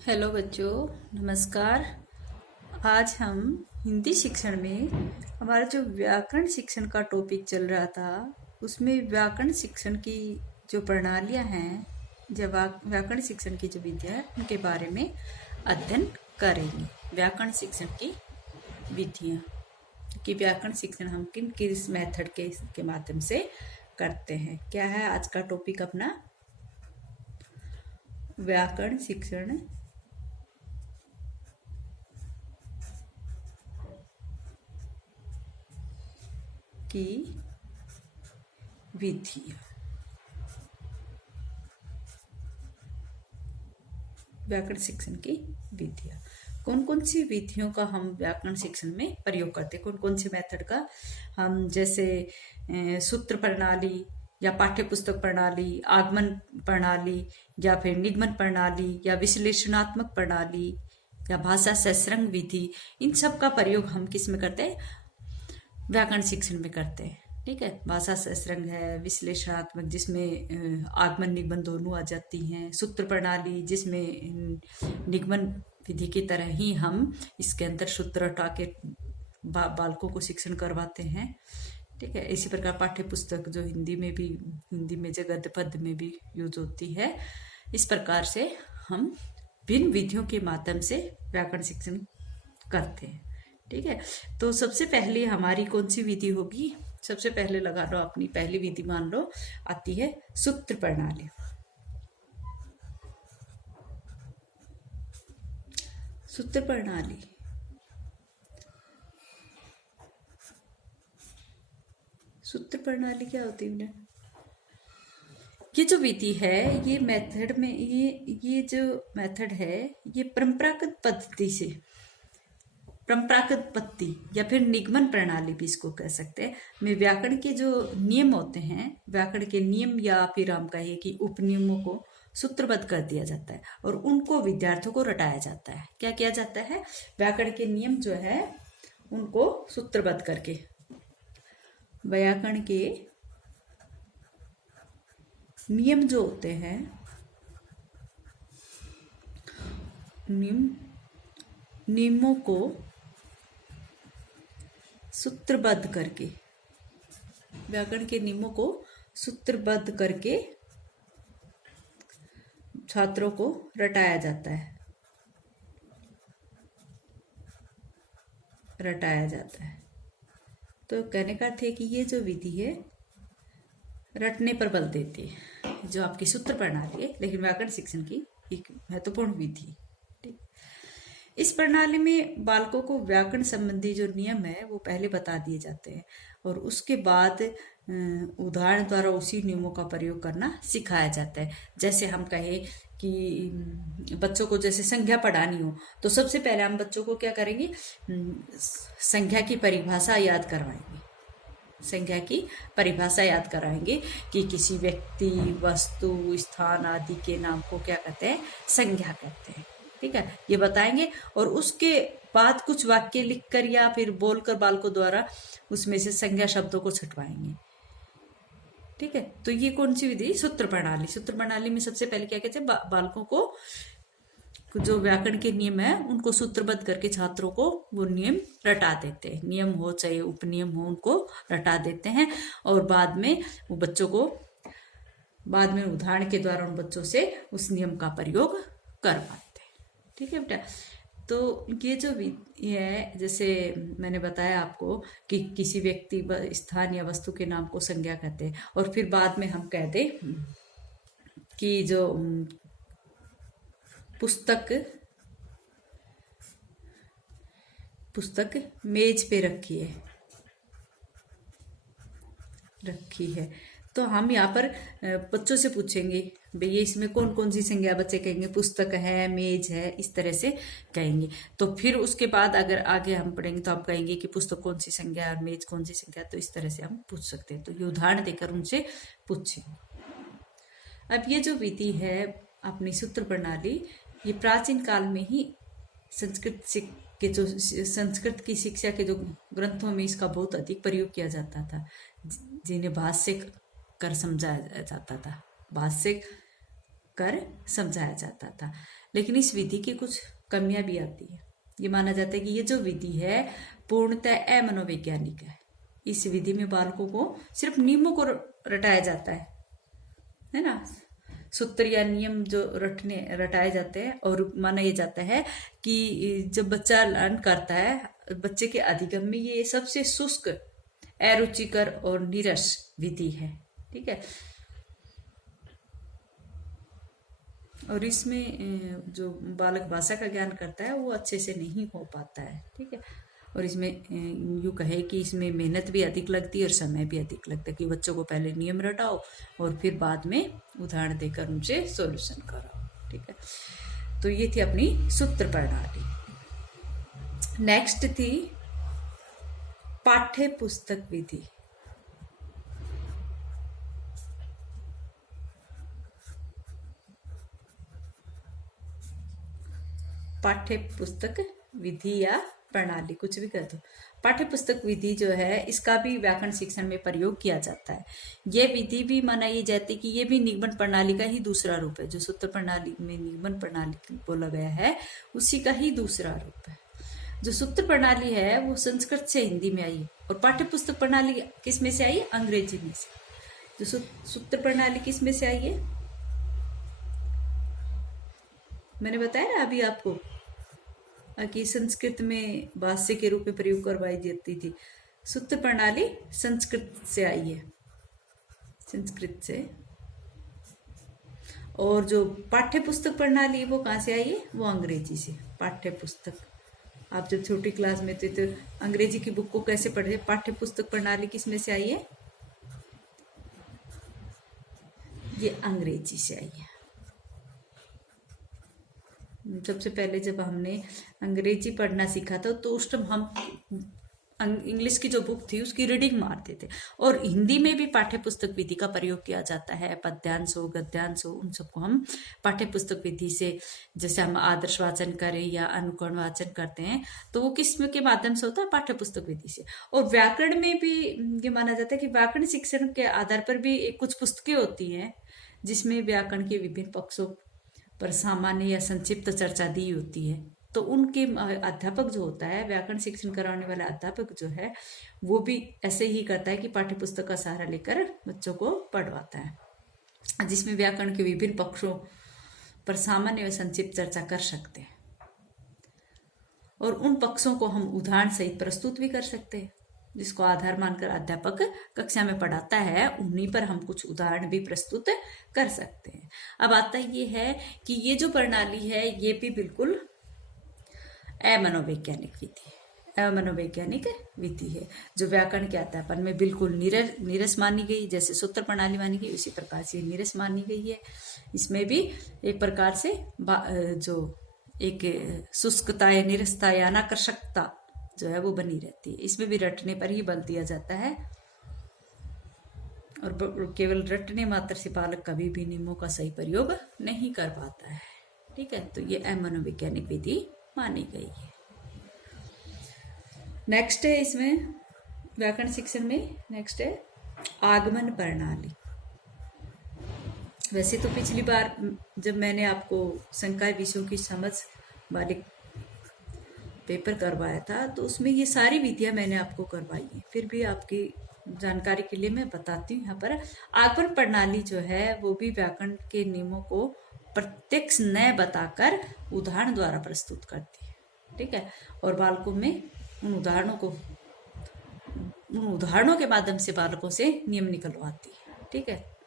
Hello बच्चों, नमस्कार। आज हम हिंदी शिक्षण में हमारा जो व्याकरण शिक्षण का टॉपिक चल रहा था उसमें व्याकरण शिक्षण की जो प्रणालियां हैं, जब व्याकरण शिक्षण की जो विधियां हैं उनके बारे में अध्ययन करेंगे। व्याकरण शिक्षण की विधियां कि व्याकरण शिक्षण हम किस मेथड के माध्यम से करते हैं। क्या है आज का टॉपिक अपना? व्याकरण शिक्षण की विधियां। व्याकरण शिक्षण की विधियां कौन कौन सी विधियों का हम व्याकरण शिक्षण में प्रयोग करते हैं, कौन कौन से मेथड का हम, जैसे सूत्र प्रणाली या पाठ्य पुस्तक प्रणाली, आगमन प्रणाली या फिर निगमन प्रणाली या विश्लेषणात्मक प्रणाली या भाषा सशृंग विधि, इन सब का प्रयोग हम किस में करते हैं? व्याकरण शिक्षण में करते हैं। ठीक है, भाषा सशृंग है, विश्लेषणात्मक जिसमें आगमन निगमन दोनों आ जाती हैं, सूत्र प्रणाली जिसमें निगमन विधि की तरह ही हम इसके अंदर सूत्र हटा के बालकों को शिक्षण करवाते हैं। ठीक है, इसी प्रकार पाठ्य पुस्तक जो हिंदी में जो गद्य पद्य में भी यूज होती है, इस प्रकार से हम भिन्न विधियों के माध्यम से व्याकरण शिक्षण करते हैं। ठीक है, तो सबसे पहले हमारी कौन सी विधि होगी? सबसे पहले लगा लो, अपनी पहली विधि मान लो आती है सूत्र प्रणाली। सूत्र प्रणाली सूत्र प्रणाली क्या होती है? ये जो विधि है, ये मेथड में ये जो मेथड है, ये परंपरागत पद्धति या फिर निगमन प्रणाली भी इसको कह सकते हैं। में व्याकरण के जो नियम होते हैं, व्याकरण के नियम या फिर हम कहिए कि उपनियमों को सूत्रबद्ध कर दिया जाता है और उनको विद्यार्थियों को रटाया जाता है। क्या किया जाता है? व्याकरण के नियम जो है उनको सूत्रबद्ध करके, व्याकरण के नियम जो होते हैं, नियमों को सूत्रबद्ध करके, व्याकरण के नियमों को सूत्रबद्ध करके छात्रों को रटाया जाता है। तो कहने का अर्थ है कि ये जो विधि है रटने पर बल देती है, जो आपकी सूत्र प्रणाली है, लेकिन व्याकरण शिक्षण की एक महत्वपूर्ण विधि। ठीक, इस प्रणाली में बालकों को व्याकरण संबंधी जो नियम है वो पहले बता दिए जाते हैं और उसके बाद उदाहरण द्वारा उसी नियमों का प्रयोग करना सिखाया जाता है। जैसे हम कहें कि बच्चों को जैसे संख्या पढ़ानी हो, तो सबसे पहले हम बच्चों को क्या करेंगे? संख्या की परिभाषा याद करवाएंगे। संख्या की परिभाषा याद कराएंगे कि किसी व्यक्ति, वस्तु, स्थान आदि के नाम को क्या कहते हैं? संज्ञा कहते हैं। ठीक है, ये बताएंगे और उसके बाद कुछ वाक्य लिखकर या फिर बोलकर बालकों द्वारा उसमें से संज्ञा शब्दों को छुटवाएंगे। ठीक है, तो ये कौन सी विधि? सूत्र प्रणाली। सूत्र प्रणाली में सबसे पहले क्या कहते हैं? बालकों को जो व्याकरण के नियम है उनको सूत्रबद्ध करके छात्रों को वो नियम रटा देते हैं। नियम हो चाहे उपनियम हो, उनको रटा देते हैं और बाद में वो बच्चों को बाद में उदाहरण के द्वारा उन बच्चों से उस नियम का प्रयोग करवाते हैं। ठीक है बेटा, तो ये जो है, जैसे मैंने बताया आपको कि किसी व्यक्ति, स्थान या वस्तु के नाम को संज्ञा कहते हैं और फिर बाद में हम कह दें कि जो पुस्तक मेज पे रखी है, तो हम यहाँ पर बच्चों से पूछेंगे भैया इसमें कौन कौन सी संज्ञा? बच्चे कहेंगे पुस्तक है, मेज है, इस तरह से कहेंगे। तो फिर उसके बाद अगर आगे हम पढ़ेंगे तो हम कहेंगे कि पुस्तक कौन सी संज्ञा है और मेज कौन सी संज्ञा, तो इस तरह से हम पूछ सकते हैं। तो ये उदाहरण देकर उनसे पूछेंगे। अब ये जो विधि है अपनी सूत्र प्रणाली, ये प्राचीन काल में ही संस्कृत की शिक्षा के जो ग्रंथों में इसका बहुत अधिक प्रयोग किया जाता था, जिन्हें भाष्य कर समझाया जाता था। भाष्य कर समझाया जाता था। लेकिन इस विधि की कुछ कमियां भी आती है। ये माना जाता है कि ये जो विधि है पूर्णतः अमनोवैज्ञानिक है। इस विधि में बालकों को सिर्फ नियमों को रटाया जाता है ना, सूत्र या नियम जो रटाए जाते हैं। और माना यह जाता है कि जब बच्चा लर्न करता है, बच्चे के अधिगम में ये सबसे शुष्क, अरुचिकर और नीरस विधि है। ठीक है। और इसमें जो बालक भाषा का ज्ञान करता है वो अच्छे से नहीं हो पाता है। ठीक है। और इसमें यूँ कहे कि इसमें मेहनत भी अधिक लगती है और समय भी अधिक लगता है कि बच्चों को पहले नियम रटाओ और फिर बाद में उदाहरण देकर उनसे सॉल्यूशन कराओ। ठीक है। तो ये थी अपनी सूत्र प्रणाली। नेक्स्ट थी पाठ्य पुस्तक विधि। पाठ्य पुस्तक विधि या प्रणाली, कुछ भी कर दो। पाठ्य पुस्तक विधि जो है इसका भी व्याकरण शिक्षण में प्रयोग किया जाता है। ये विधि भी मनाई जाती है कि ये भी निगमन प्रणाली का ही दूसरा रूप है। जो सूत्र प्रणाली में निगमन प्रणाली बोला गया है उसी का ही दूसरा रूप है। जो सूत्र प्रणाली है वो संस्कृत से हिंदी में आई है और पाठ्य पुस्तक प्रणाली किस में से आई है? अंग्रेजी में से। जो सूत्र प्रणाली किस में से आई है? मैंने बताया ना अभी आपको कि संस्कृत में भाष्य के रूप में प्रयोग करवाई जाती थी। सूत्र प्रणाली संस्कृत से आई है, संस्कृत से। और जो पाठ्य पुस्तक प्रणाली वो कहाँ से आई है? वो अंग्रेजी से। पाठ्य पुस्तक, आप जब छोटी क्लास में थे तो अंग्रेजी की बुक को कैसे पढ़े? पाठ्य पुस्तक प्रणाली किस में से आई है? ये अंग्रेजी से आई है। सबसे पहले जब हमने अंग्रेजी पढ़ना सीखा था तो उस टाइम हम इंग्लिश की जो बुक थी उसकी रीडिंग मारते थे। और हिंदी में भी पाठ्य पुस्तक विधि का प्रयोग किया जाता है। पद्यांश हो, गद्यांश हो, उन सबको हम पाठ्य पुस्तक विधि से, जैसे हम आदर्श वाचन करें या अनुकरण वाचन करते हैं तो वो किस के माध्यम से होता है? पाठ्य पुस्तक विधि से। और व्याकरण में भी ये माना जाता है कि व्याकरण शिक्षण के आधार पर भी कुछ पुस्तकें होती हैं जिसमें व्याकरण के विभिन्न पक्षों पर सामान्य या संक्षिप्त चर्चा दी होती है। तो उनके अध्यापक जो होता है, व्याकरण शिक्षण कराने वाला अध्यापक जो है वो भी ऐसे ही करता है कि पाठ्य पुस्तक का सहारा लेकर बच्चों को पढ़वाता है, जिसमें व्याकरण के विभिन्न पक्षों पर सामान्य व संक्षिप्त चर्चा कर सकते हैं। और उन पक्षों को हम उदाहरण सहित प्रस्तुत भी कर सकते हैं, जिसको आधार मानकर अध्यापक कक्षा में पढ़ाता है उन्हीं पर हम कुछ उदाहरण भी प्रस्तुत कर सकते हैं। अब आता ये है कि ये जो प्रणाली है ये भी बिल्कुल अमनोवैज्ञानिक विधि है। अमनोवैज्ञानिक विधि है जो व्याकरण के अध्यापन में बिल्कुल नीरस मानी गई। जैसे सूत्र प्रणाली मानी गई उसी प्रकार से नीरस मानी गई है। इसमें भी एक प्रकार से जो एक शुष्कता या निरसता या अनाकर्षकता जो है वो बनी रहती है। इसमें भी रटने पर ही बल दिया जाता है और केवल रटने मात्र से बालक कभी भी नियमों का सही प्रयोग नहीं कर पाता है। ठीक है। तो ये अमनोवैज्ञानिक विधि मानी गई है। नेक्स्ट है इसमें व्याकरण शिक्षण में नेक्स्ट है आगमन प्रणाली। वैसे तो पिछली बार जब मैंने आपको संकाय विषयों की समझ वाले पेपर करवाया था तो उसमें ये सारी विधियां मैंने आपको करवाई है। फिर भी आपकी जानकारी के लिए मैं बताती हूँ। यहाँ पर आगमन प्रणाली जो है वो भी व्याकरण के नियमों को प्रत्यक्ष न बताकर उदाहरण द्वारा प्रस्तुत करती है। ठीक है। और बालकों में उन उदाहरणों के माध्यम से बालकों से नियम निकलवाती है। ठीक है।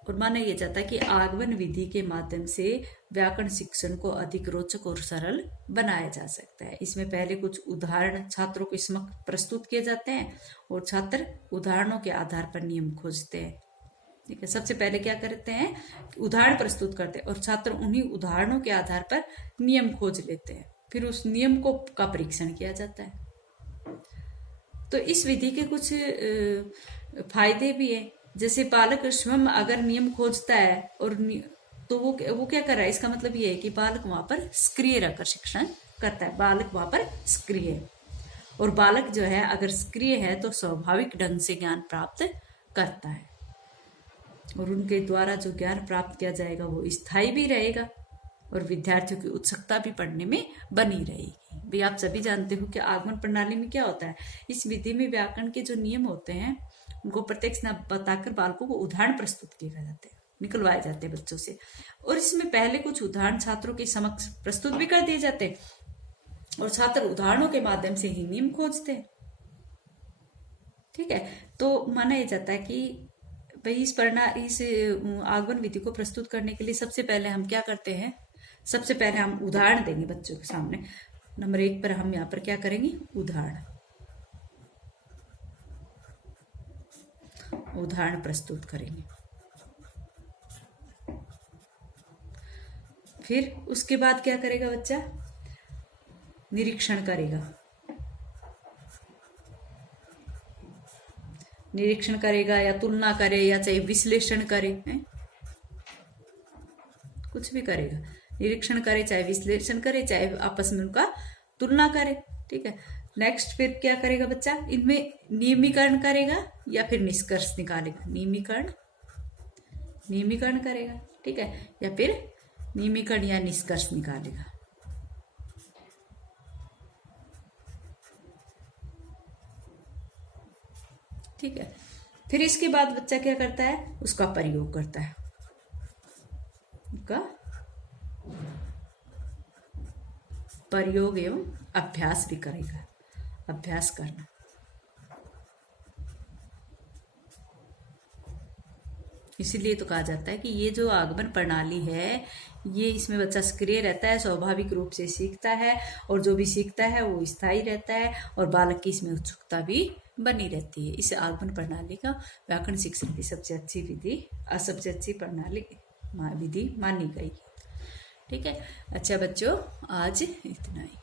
और माना यह जाता है कि आगमन विधि के माध्यम से व्याकरण शिक्षण को अधिक रोचक और सरल बनाया जा सकता है। इसमें पहले कुछ उदाहरण छात्रों के समक्ष प्रस्तुत किए जाते हैं और छात्र उदाहरणों के आधार पर नियम खोजते हैं। ठीक है। सबसे पहले क्या करते हैं? उदाहरण प्रस्तुत करते हैं और छात्र उन्हीं उदाहरणों के आधार पर नियम खोज लेते हैं। फिर उस नियम का परीक्षण किया जाता है। तो इस विधि के कुछ फायदे भी है। जैसे बालक स्वयं अगर नियम खोजता है और तो वो क्या कर रहा है? इसका मतलब ये है कि बालक वहां पर सक्रिय रहकर शिक्षण करता है। बालक वहां पर सक्रिय है और बालक जो है अगर सक्रिय है तो स्वाभाविक ढंग से ज्ञान प्राप्त करता है। और उनके द्वारा जो ज्ञान प्राप्त किया जाएगा वो स्थायी भी रहेगा और विद्यार्थियों की उत्सुकता भी पढ़ने में बनी रहेगी। भाई आप सभी जानते हो कि आगमन प्रणाली में क्या होता है, इस विधि में व्याकरण के जो नियम होते हैं उनको प्रत्यक्ष न बताकर बालकों को उदाहरण प्रस्तुत किए जाते हैं, निकलवाए जाते हैं बच्चों से। और इसमें पहले कुछ उदाहरण छात्रों के समक्ष प्रस्तुत भी कर दिए जाते हैं और छात्र उदाहरणों के माध्यम से ही नियम खोजते हैं। ठीक है, तो माना यह जाता है कि भाई इस आगमन विधि को प्रस्तुत करने के लिए सबसे पहले हम क्या करते हैं, सबसे पहले हम उदाहरण देंगे बच्चों के सामने। नंबर 1 पर हम यहाँ पर क्या करेंगे, उदाहरण प्रस्तुत करेंगे। फिर उसके बाद क्या करेगा बच्चा, निरीक्षण करेगा। निरीक्षण करेगा या तुलना करे या चाहे विश्लेषण करे, कुछ भी करेगा। निरीक्षण करे चाहे विश्लेषण करे चाहे आपस में उनका तुलना करे। ठीक है, नेक्स्ट फिर क्या करेगा बच्चा, इनमें नियमीकरण करेगा या फिर निष्कर्ष निकालेगा। नियमीकरण करेगा, ठीक है, या फिर नियमीकरण या निष्कर्ष निकालेगा। ठीक है, फिर इसके बाद बच्चा क्या करता है, उसका प्रयोग करता है, उसका प्रयोग एवं अभ्यास भी करेगा। अभ्यास करना, इसीलिए तो कहा जाता है कि ये जो आगमन प्रणाली है ये इसमें बच्चा सक्रिय रहता है, स्वाभाविक रूप से सीखता है और जो भी सीखता है वो स्थायी रहता है और बालक की इसमें उत्सुकता भी बनी रहती है। इस आगमन प्रणाली का व्याकरण शिक्षण की सबसे अच्छी प्रणाली विधि मानी गई। ठीक है, अच्छा बच्चों, आज इतना ही।